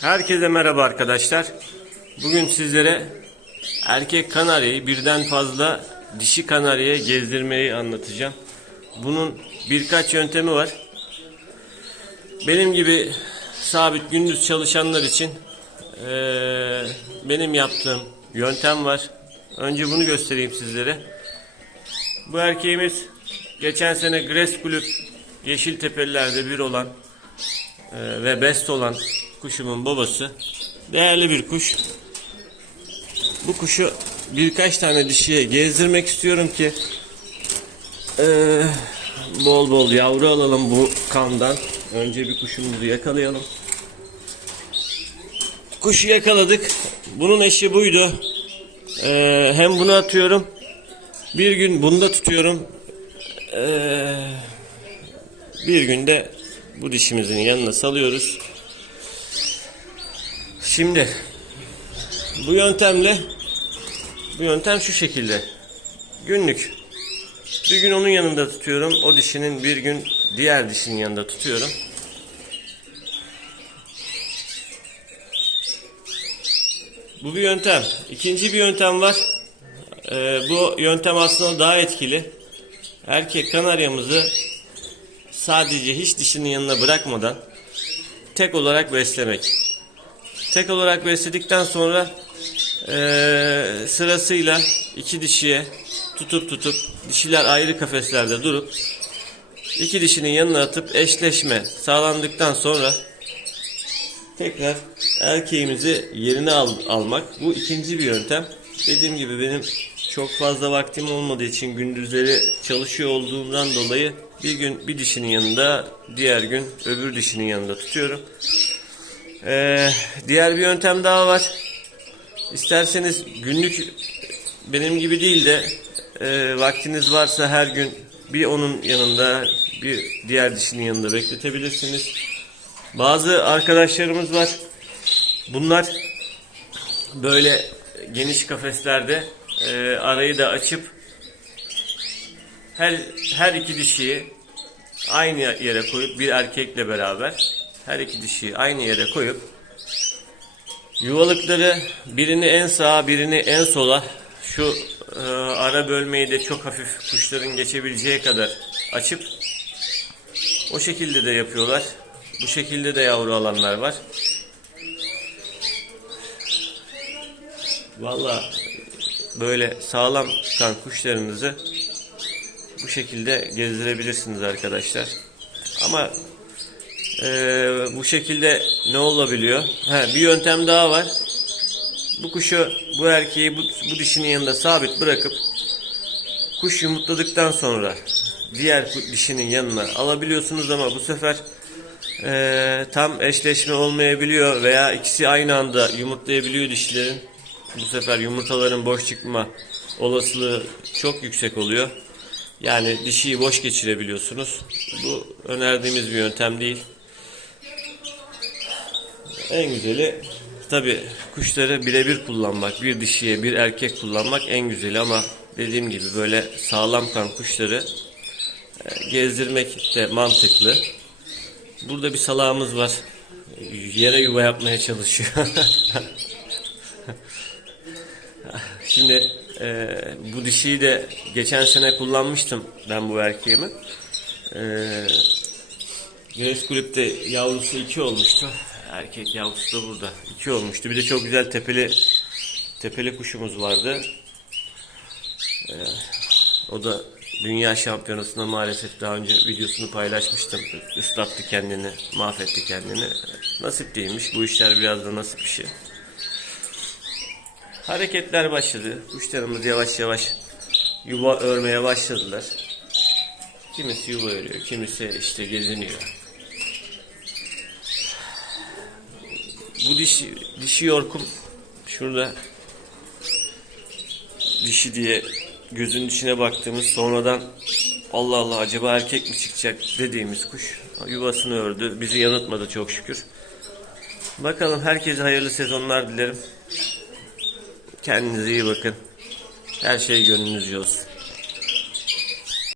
Herkese merhaba arkadaşlar. Bugün sizlere erkek kanaryayı birden fazla dişi kanaryaya gezdirmeyi anlatacağım. Bunun birkaç yöntemi var. Benim gibi sabit gündüz çalışanlar için eee, benim yaptığım yöntem var. Önce bunu göstereyim sizlere. Bu erkeğimiz geçen sene Gres Kulüp Yeşiltepeliler'de bir olan ee, ve best olan kuşumun babası. Değerli bir kuş. Bu kuşu birkaç tane dişiye gezdirmek istiyorum ki ee, bol bol yavru alalım bu kandan. Önce bir kuşumuzu yakalayalım. Kuşu yakaladık. Bunun eşi buydu. Ee, hem bunu atıyorum. Bir gün bunu da tutuyorum. Ee, bir günde bu dişimizin yanına salıyoruz. Şimdi bu yöntemle bu yöntem şu şekilde. Günlük bir gün onun yanında tutuyorum. O dişinin bir gün diğer dişinin yanında tutuyorum. Bu bir yöntem. İkinci bir yöntem var. Ee, bu yöntem aslında daha etkili. Erkek kanaryamızı sadece hiç dişinin yanına bırakmadan tek olarak beslemek. Tek olarak besledikten sonra eee, sırasıyla iki dişiye tutup tutup dişiler ayrı kafeslerde durup iki dişinin yanına atıp eşleşme sağlandıktan sonra tekrar erkeğimizi yerine al- almak. Bu ikinci bir yöntem. Dediğim gibi benim çok fazla vaktim olmadığı için gündüzleri çalışıyor olduğumdan dolayı bir gün bir dişinin yanında, diğer gün öbür dişinin yanında tutuyorum. Ee, diğer bir yöntem daha var. İsterseniz günlük benim gibi değil de e, vaktiniz varsa her gün bir onun yanında, bir diğer dişinin yanında bekletebilirsiniz. Bazı arkadaşlarımız var. Bunlar böyle geniş kafeslerde e, arayı da açıp her her iki dişiyi aynı yere koyup bir erkekle beraber her iki dişiyi aynı yere koyup yuvalıkları birini en sağa birini en sola şu e, ara bölmeyi de çok hafif kuşların geçebileceği kadar açıp o şekilde de yapıyorlar. Bu şekilde de yavru alanlar var. Valla böyle sağlam çıkan kuşlarınızı bu şekilde gezdirebilirsiniz arkadaşlar. Ama eee, bu şekilde ne olabiliyor? Ha, bir yöntem daha var. Bu kuşu, bu erkeği bu, bu dişinin yanında sabit bırakıp kuş yumurtladıktan sonra diğer dişinin yanına alabiliyorsunuz ama bu sefer eee, tam eşleşme olmayabiliyor veya ikisi aynı anda yumurtlayabiliyor dişlerin. Bu sefer yumurtaların boş çıkma olasılığı çok yüksek oluyor. Yani dişiyi boş geçirebiliyorsunuz. Bu önerdiğimiz bir yöntem değil. En güzeli tabi kuşları birebir kullanmak. Bir dişiye bir erkek kullanmak en güzeli ama dediğim gibi böyle sağlam kan kuşları e, gezdirmek de mantıklı. Burada bir salağımız var. Yere yuva yapmaya çalışıyor. Şimdi e, bu dişiyi de geçen sene kullanmıştım ben bu erkeğimi. E, Güneş Kulüp'te yavrusu iki olmuştu. Erkek yavrusu da burada. iki olmuştu. Bir de çok güzel tepeli tepeli kuşumuz vardı. E, o da Dünya Şampiyonası'nda maalesef daha önce videosunu paylaşmıştım. Islattı kendini, mahvetti kendini. Nasip değilmiş. Bu işler biraz da nasip işi. Hareketler başladı. Kuşlarımız yavaş yavaş yuva örmeye başladılar. Kimisi yuva örüyor, kimisi işte geziniyor. Bu dişi, dişi yorkum şurada dişi diye gözün içine baktığımız sonradan Allah Allah acaba erkek mi çıkacak dediğimiz kuş yuvasını ördü. Bizi yanıltmadı çok şükür. Bakalım herkese hayırlı sezonlar dilerim. Kendinize iyi bakın. Her şey gönlünüzce olsun.